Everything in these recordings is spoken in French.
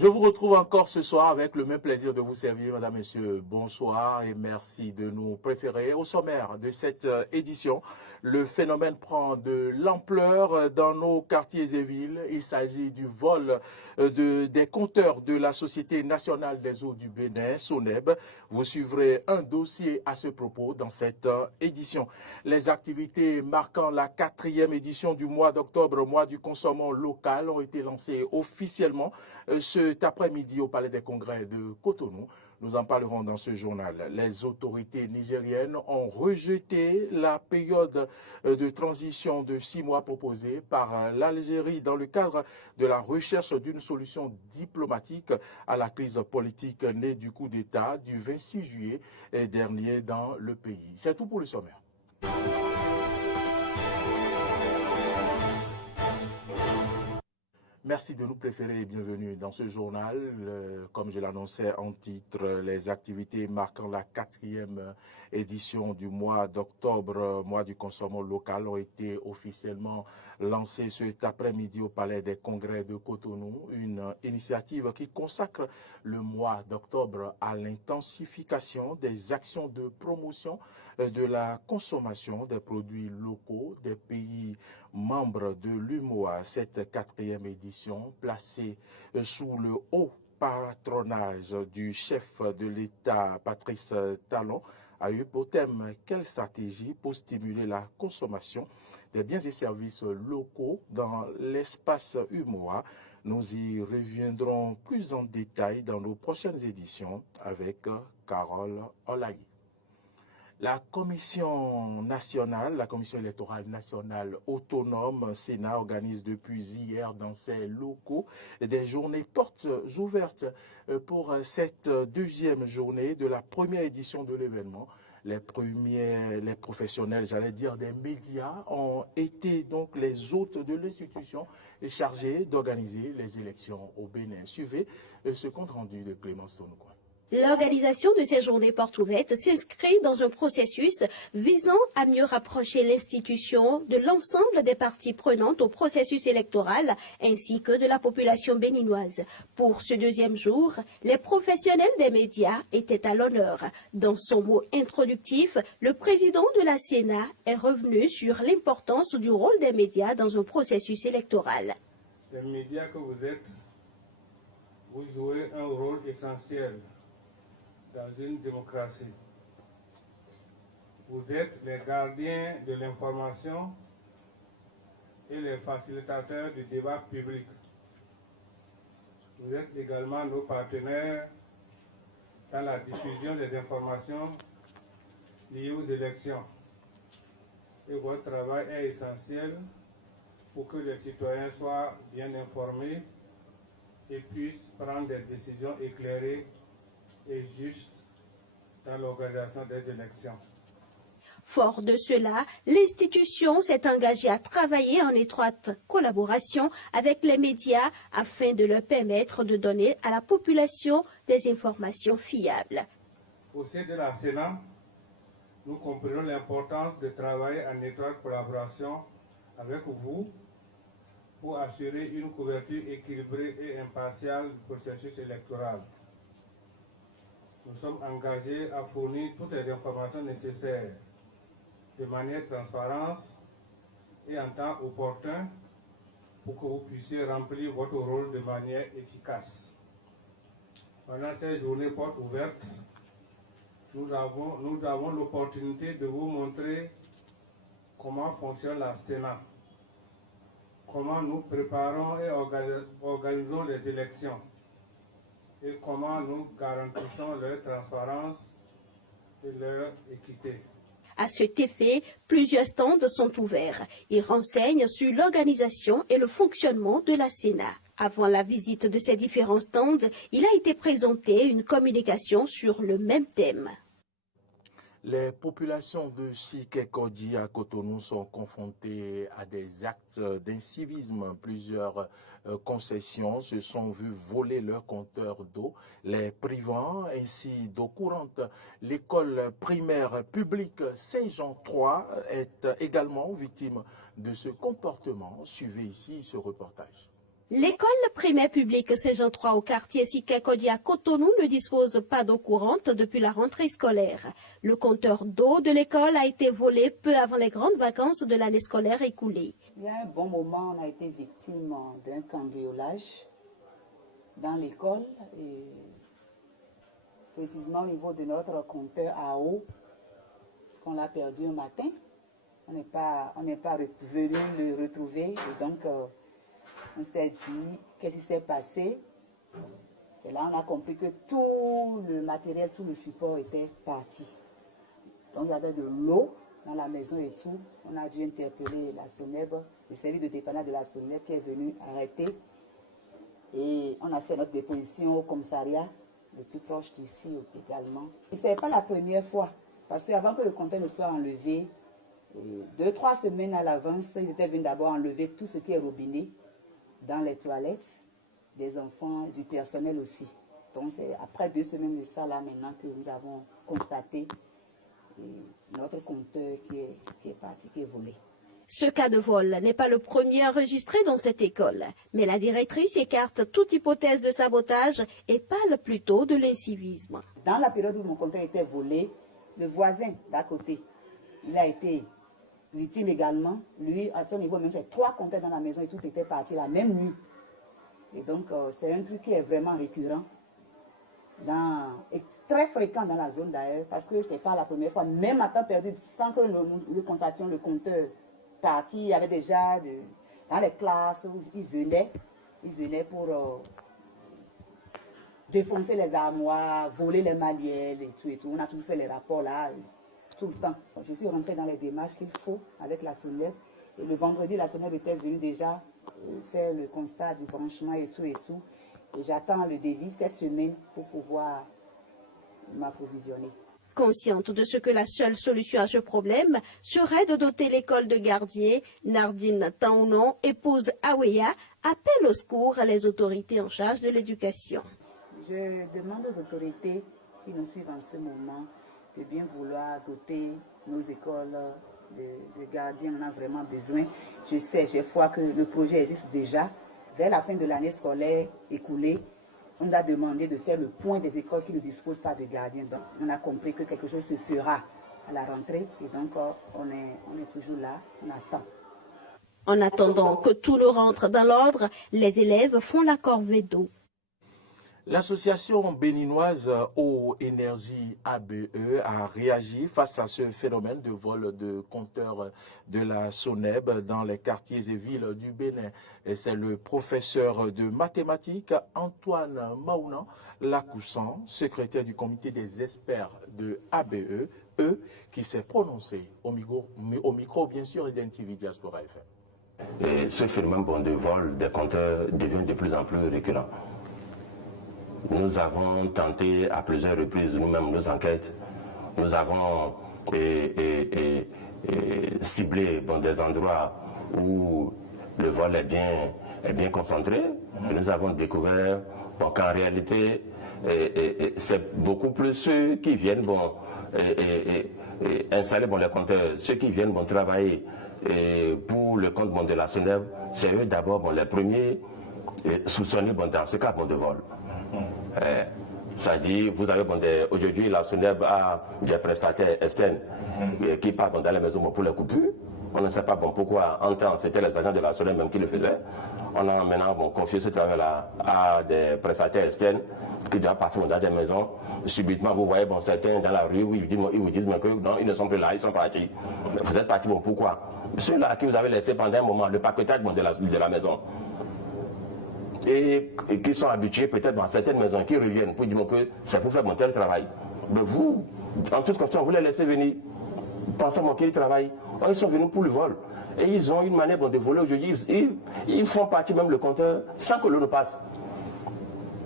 Je vous retrouve encore ce soir avec le même plaisir de vous servir, mesdames, messieurs. Bonsoir et merci de nous préférer. Au sommaire de cette édition, le phénomène prend de l'ampleur dans nos quartiers et villes. Il s'agit du vol des compteurs de la Société nationale des eaux du Bénin, SONEB. Vous suivrez un dossier à ce propos dans cette édition. Les activités marquant la 4e édition du mois d'octobre, mois du consommant local, ont été lancées officiellement cet après-midi au Palais des Congrès de Cotonou. Nous en parlerons dans ce journal. Les autorités nigériennes ont rejeté la période de transition de 6 mois proposée par l'Algérie dans le cadre de la recherche d'une solution diplomatique à la crise politique née du coup d'État du 26 juillet dernier dans le pays. C'est tout pour le sommaire. Merci de nous préférer et bienvenue dans ce journal. Comme je l'annonçais en titre, les activités marquant la 4e édition du mois d'octobre, mois du consommant local, ont été officiellement lancées cet après-midi au Palais des Congrès de Cotonou. Une initiative qui consacre le mois d'octobre à l'intensification des actions de promotion de la consommation des produits locaux des pays membres de l'UMOA. Cette 4e édition, placée sous le haut patronage du chef de l'État, Patrice Talon, a eu pour thème « Quelle stratégie pour stimuler la consommation des biens et services locaux dans l'espace UMOA ?» Nous y reviendrons plus en détail dans nos prochaines éditions avec Carole Olaï. La commission électorale nationale autonome, Sénat, organise depuis hier dans ses locaux des journées portes ouvertes pour cette 2e journée de la première édition de l'événement. Les professionnels, j'allais dire des médias, ont été donc les hôtes de l'institution chargés d'organiser les élections au Bénin. Suivez ce compte rendu de Clémence Tonoukoua. L'organisation de ces journées portes ouvertes s'inscrit dans un processus visant à mieux rapprocher l'institution de l'ensemble des parties prenantes au processus électoral ainsi que de la population béninoise. Pour ce 2e jour, les professionnels des médias étaient à l'honneur. Dans son mot introductif, le président de la Sénat est revenu sur l'importance du rôle des médias dans un processus électoral. Les médias que vous êtes, vous jouez un rôle essentiel dans une démocratie. Vous êtes les gardiens de l'information et les facilitateurs du débat public. Vous êtes également nos partenaires dans la diffusion des informations liées aux élections. Et votre travail est essentiel pour que les citoyens soient bien informés et puissent prendre des décisions éclairées et juste dans l'organisation des élections. Fort de cela, l'institution s'est engagée à travailler en étroite collaboration avec les médias afin de leur permettre de donner à la population des informations fiables. Au sein de la Sénat, nous comprenons l'importance de travailler en étroite collaboration avec vous pour assurer une couverture équilibrée et impartiale du processus électoral. Nous sommes engagés à fournir toutes les informations nécessaires de manière transparente et en temps opportun pour que vous puissiez remplir votre rôle de manière efficace. Pendant ces journées portes ouvertes, nous avons l'opportunité de vous montrer comment fonctionne la Sénat, comment nous préparons et organisons les élections, et comment nous garantissons leur transparence et leur équité. À cet effet, plusieurs stands sont ouverts. Ils renseignent sur l'organisation et le fonctionnement de la Sénat. Avant la visite de ces différents stands, il a été présenté une communication sur le même thème. Les populations de Sik et Kodi à Cotonou sont confrontées à des actes d'incivisme. Plusieurs concessions se sont vues voler leurs compteurs d'eau, les privant ainsi d'eau courante. L'école primaire publique Saint-Jean III est également victime de ce comportement. Suivez ici ce reportage. L'école primaire publique Saint-Jean 3 au quartier Sikekodi à Cotonou ne dispose pas d'eau courante depuis la rentrée scolaire. Le compteur d'eau de l'école a été volé peu avant les grandes vacances de l'année scolaire écoulée. Il y a un bon moment, on a été victime d'un cambriolage dans l'école, et précisément au niveau de notre compteur à eau, qu'on l'a perdu un matin. On n'est pas venu le retrouver, et donc on s'est dit, qu'est-ce qui s'est passé? C'est là qu'on a compris que tout le matériel, tout le support était parti. Donc il y avait de l'eau dans la maison et tout. On a dû interpeller la SONEB, le service de dépannage de la SONEB qui est venu arrêter. Et on a fait notre déposition au commissariat, le plus proche d'ici également. Et ce n'est pas la première fois, parce qu'avant que le compteur ne soit enlevé, 2-3 semaines à l'avance, ils étaient venus d'abord enlever tout ce qui est robinet dans les toilettes des enfants et du personnel aussi. Donc c'est après 2 semaines de ça là maintenant que nous avons constaté notre compteur qui est parti, qui est volé. Ce cas de vol n'est pas le premier enregistré dans cette école, mais la directrice écarte toute hypothèse de sabotage et parle plutôt de l'incivisme. Dans la période où mon compteur était volé, le voisin d'à côté, il a été victime également. Lui, à son niveau, même c'est 3 compteurs dans la maison et tout était parti la même nuit. Et donc, c'est un truc qui est vraiment récurrent et très fréquent dans la zone d'ailleurs, parce que ce n'est pas la première fois. Même à temps perdu, sans que nous constations le compteur parti, il y avait déjà dans les classes où ils venaient pour défoncer les armoires, voler les manuels et tout et tout. On a toujours fait les rapports là, tout le temps. Donc, je suis rentrée dans les démarches qu'il faut avec la SONEB. Et le vendredi, la SONEB était venue déjà faire le constat du branchement et tout et tout. Et j'attends le devis cette semaine pour pouvoir m'approvisionner. Consciente de ce que la seule solution à ce problème serait de doter l'école de gardiens, Nardine Taounon, épouse Aweya, appelle au secours les autorités en charge de l'éducation. Je demande aux autorités qui nous suivent en ce moment de bien vouloir doter nos écoles de gardiens. On en a vraiment besoin. Je sais, j'ai foi que le projet existe déjà. Vers la fin de l'année scolaire écoulée, on nous a demandé de faire le point des écoles qui ne disposent pas de gardiens. Donc, on a compris que quelque chose se fera à la rentrée. Et donc, on est toujours là, on attend. En attendant que tout le rentre dans l'ordre, les élèves font la corvée d'eau. L'association béninoise Eau Énergie ABE a réagi face à ce phénomène de vol de compteurs de la SONEB dans les quartiers et villes du Bénin. Et c'est le professeur de mathématiques Antoine Maounan Lacoussan, secrétaire du comité des experts de ABE, qui s'est prononcé au micro bien sûr et d'NTV Diaspora FM. Et ce phénomène de vol des compteurs devient de plus en plus récurrent. Nous avons tenté à plusieurs reprises nous-mêmes nos enquêtes. Nous avons ciblé des endroits où le vol est bien concentré. Et nous avons découvert qu'en réalité, c'est beaucoup plus ceux qui viennent installer les compteurs, ceux qui viennent travailler pour le compte de la SONEB, c'est eux d'abord les premiers soupçonnés dans ce cas de vol. Ça dit, vous avez aujourd'hui la SONEB a des prestataires externes qui partent dans les maisons pour les coupures. On ne sait pas pourquoi, en temps, c'était les agents de la SONEB même qui le faisaient. On a maintenant confié ce travail-là à des prestataires externes qui doivent partir dans des maisons. Subitement, vous voyez certains dans la rue où ils vous disent que non, ils ne sont plus là, ils sont partis. Vous êtes partis, pourquoi? Ceux-là qui vous avez laissé pendant un moment le paquetage de la maison. Et qui sont habitués peut-être dans certaines maisons, qui reviennent pour dire que c'est pour faire mon tel travail. Mais vous, en toute condition, vous les laissez venir. Pensez qu'ils travaillent. Ils sont venus pour le vol. Et ils ont une manière de voler aujourd'hui. Ils font partie même le compteur sans que l'eau ne passe.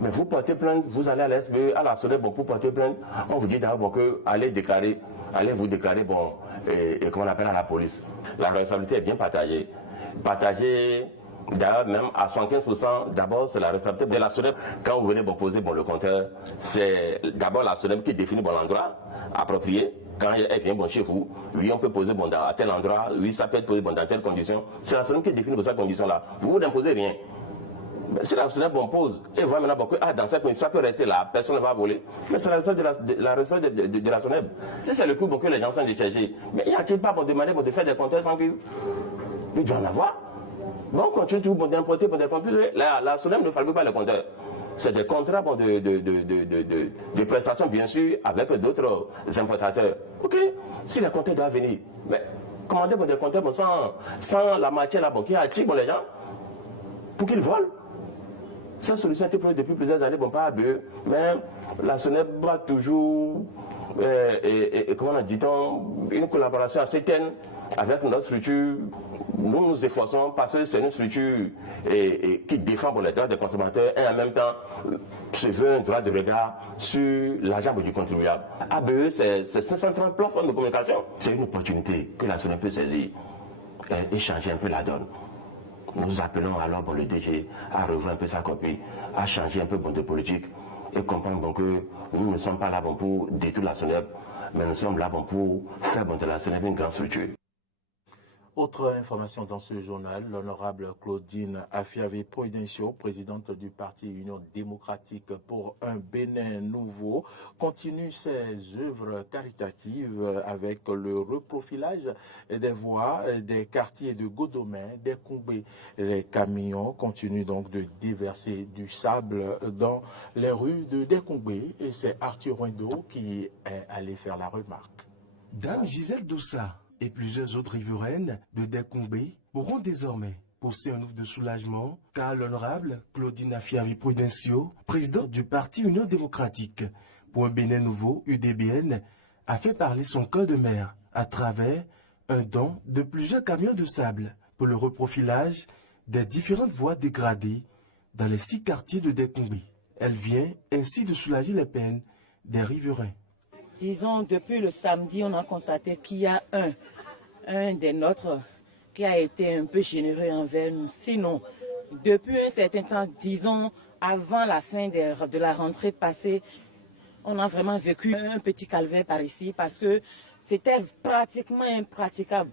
Mais vous portez plainte, vous allez à la SBE, à la SONEB, pour porter plainte. On vous dit d'abord que allez vous déclarer, comment on appelle à la police. La responsabilité est bien partagée. D'ailleurs, même à 75%, d'abord, c'est la responsabilité de la SONEB. Quand vous venez poser le compteur, c'est d'abord la SONEB qui définit l'endroit approprié. Quand elle vient chez vous, oui, on peut poser à tel endroit, oui, ça peut être posé dans telle condition. C'est la SONEB qui définit cette condition-là. Vous n'imposez rien. Si la SONEB pose et voit maintenant que dans cette minute, ça peut rester là, personne ne va voler, mais c'est la responsabilité de la SONEB. Si c'est le coup que les gens sont déchargés, mais n'y a-t-il pas pour demander de faire des compteurs sans cuivre? Il doit en avoir. Bon, on continue toujours d'importer pour des compteurs. La SONEB ne fabrique pas les compteurs. C'est des contrats de prestations, bien sûr, avec d'autres importateurs. Ok, si les compteurs doivent venir, mais commander pour des compteurs sans la matière là, qui attire les gens pour qu'ils volent. Cette solution a été prise depuis plusieurs années, pas à BE, mais la SONEB va toujours, comment on dit, une collaboration assez terne avec notre structure. Nous nous efforçons parce que c'est une structure qui défend les droits des consommateurs et en même temps se veut un droit de regard sur l'argent du contribuable. ABE, c'est 530 plateformes de communication. C'est une opportunité que la SONEB peut saisir et changer un peu la donne. Nous appelons alors le DG à revoir un peu sa copie, à changer un peu de politique et comprendre que nous ne sommes pas là pour détruire la SONEB, mais nous sommes là pour faire de la SONEB une grande structure. Autre information dans ce journal, l'honorable Claudine Afiavi-Prudencio, présidente du parti Union démocratique pour un Bénin nouveau, continue ses œuvres caritatives avec le reprofilage des voies des quartiers de Godomé, des Koumbé. Les camions continuent donc de déverser du sable dans les rues de Dekoumbé et c'est Arthur Wendo qui est allé faire la remarque. Dame Gisèle Dossa et plusieurs autres riveraines de Dekoumbé pourront désormais pousser un ouf de soulagement car l'honorable Claudine Afiavi-Prudencio, présidente du parti Union démocratique pour un Bénin nouveau, UDBN, a fait parler son cœur de mer à travers un don de plusieurs camions de sable pour le reprofilage des différentes voies dégradées dans les 6 quartiers de Dekoumbé. Elle vient ainsi de soulager les peines des riverains. Disons, depuis le samedi, on a constaté qu'il y a un des nôtres qui a été un peu généreux envers nous. Sinon, depuis un certain temps, disons, avant la fin de la rentrée passée, on a vraiment vécu un petit calvaire par ici parce que c'était pratiquement impraticable.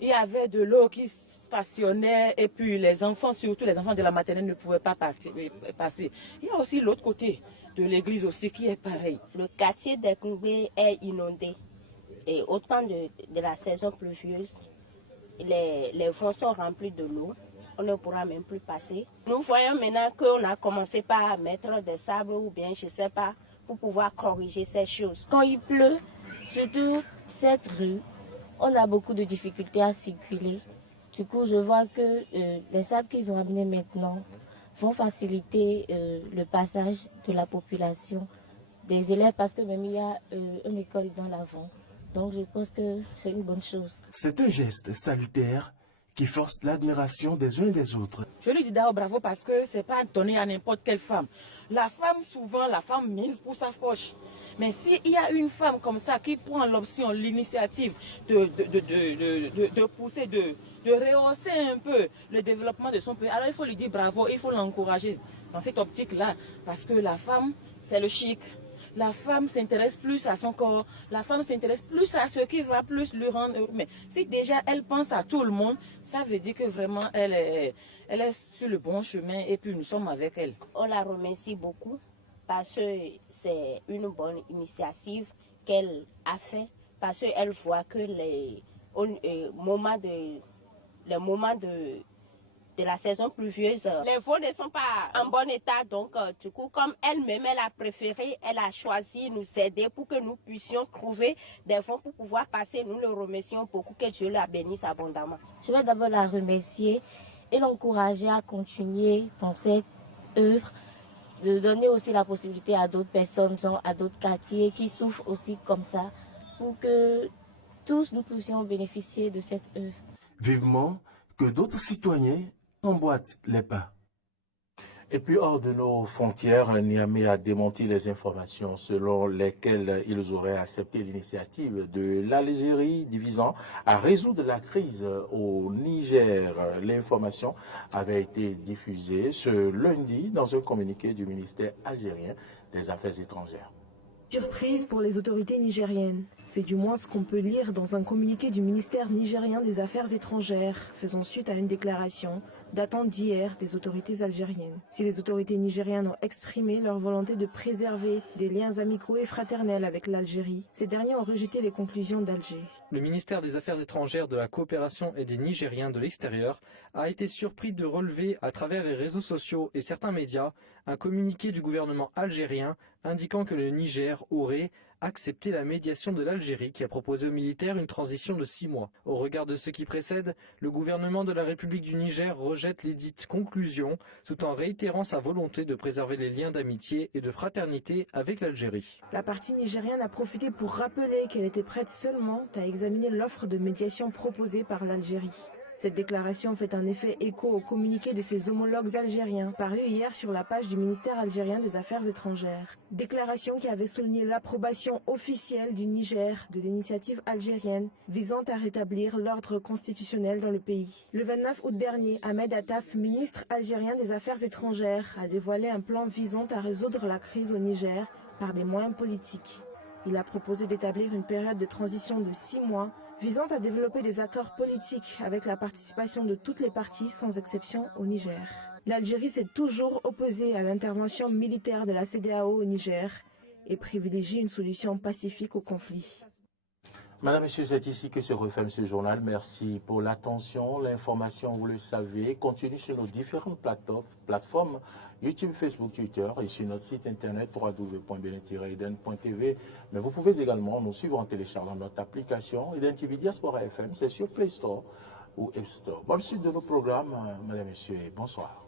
Il y avait de l'eau qui stationnait et puis les enfants, surtout les enfants de la maternelle, ne pouvaient pas passer. Il y a aussi l'autre côté de l'église aussi qui est pareil. Le quartier des Koumbé est inondé et au temps de la saison pluvieuse, les fonds sont remplis de l'eau. On ne pourra même plus passer. Nous voyons maintenant qu'on a commencé par mettre des sables ou bien je ne sais pas pour pouvoir corriger ces choses. Quand il pleut, surtout cette rue, on a beaucoup de difficultés à circuler. Du coup, je vois que les sables qu'ils ont amenés maintenant vont faciliter le passage de la population, des élèves, parce que même il y a une école dans l'avant. Donc je pense que c'est une bonne chose. C'est un geste salutaire qui force l'admiration des uns et des autres. Je lui dis d'abord bravo parce que ce n'est pas donné à n'importe quelle femme. La femme, souvent, la femme mise pour sa poche. Mais s'il y a une femme comme ça qui prend l'option, l'initiative de pousser, de rehausser un peu le développement de son pays, alors il faut lui dire bravo, il faut l'encourager dans cette optique-là. Parce que la femme, c'est le chic. La femme s'intéresse plus à son corps, la femme s'intéresse plus à ce qui va plus lui rendre heureux. Mais si déjà elle pense à tout le monde, ça veut dire que vraiment elle est sur le bon chemin et puis nous sommes avec elle. On la remercie beaucoup parce que c'est une bonne initiative qu'elle a fait, parce qu'elle voit que les moments de la saison pluvieuse, les voies ne sont pas en bon état. Donc, du coup, comme elle-même, elle a préféré, elle a choisi nous aider pour que nous puissions trouver des fonds pour pouvoir passer. Nous le remercions beaucoup, que Dieu la bénisse abondamment. Je vais d'abord la remercier et l'encourager à continuer dans cette œuvre, de donner aussi la possibilité à d'autres personnes, à d'autres quartiers qui souffrent aussi comme ça, pour que tous nous puissions bénéficier de cette œuvre. Vivement que d'autres citoyens emboîtent les pas. Et puis hors de nos frontières, Niamey a démenti les informations selon lesquelles ils auraient accepté l'initiative de l'Algérie visant à résoudre la crise au Niger. L'information avait été diffusée ce lundi dans un communiqué du ministère algérien des Affaires étrangères. Surprise pour les autorités nigériennes. C'est du moins ce qu'on peut lire dans un communiqué du ministère nigérien des Affaires étrangères, faisant suite à une déclaration datant d'hier des autorités algériennes. Si les autorités nigériennes ont exprimé leur volonté de préserver des liens amicaux et fraternels avec l'Algérie, ces derniers ont rejeté les conclusions d'Alger. Le ministère des Affaires étrangères, de la coopération et des Nigériens de l'extérieur a été surpris de relever à travers les réseaux sociaux et certains médias un communiqué du gouvernement algérien indiquant que le Niger aurait accepté la médiation de l'Algérie qui a proposé aux militaires une transition de 6 mois. Au regard de ce qui précède, le gouvernement de la République du Niger rejette les dites conclusions tout en réitérant sa volonté de préserver les liens d'amitié et de fraternité avec l'Algérie. La partie nigérienne a profité pour rappeler qu'elle était prête seulement à examiner l'offre de médiation proposée par l'Algérie. Cette déclaration fait en effet écho au communiqué de ses homologues algériens paru hier sur la page du ministère algérien des Affaires étrangères. Déclaration qui avait souligné l'approbation officielle du Niger de l'initiative algérienne visant à rétablir l'ordre constitutionnel dans le pays. Le 29 août dernier, Ahmed Attaf, ministre algérien des Affaires étrangères, a dévoilé un plan visant à résoudre la crise au Niger par des moyens politiques. Il a proposé d'établir une période de transition de 6 mois visant à développer des accords politiques avec la participation de toutes les parties sans exception au Niger. L'Algérie s'est toujours opposée à l'intervention militaire de la CEDEAO au Niger et privilégie une solution pacifique au conflit. Madame, Monsieur, c'est ici que se referme ce journal. Merci pour l'attention. L'information, vous le savez, continue sur nos différentes plateformes YouTube, Facebook, Twitter et sur notre site internet www.belen-eden.tv. Mais vous pouvez également nous suivre en téléchargeant notre application Eden TV Diaspora FM. C'est sur Play Store ou App Store. Bonne suite de nos programmes, Madame, Monsieur, et bonsoir.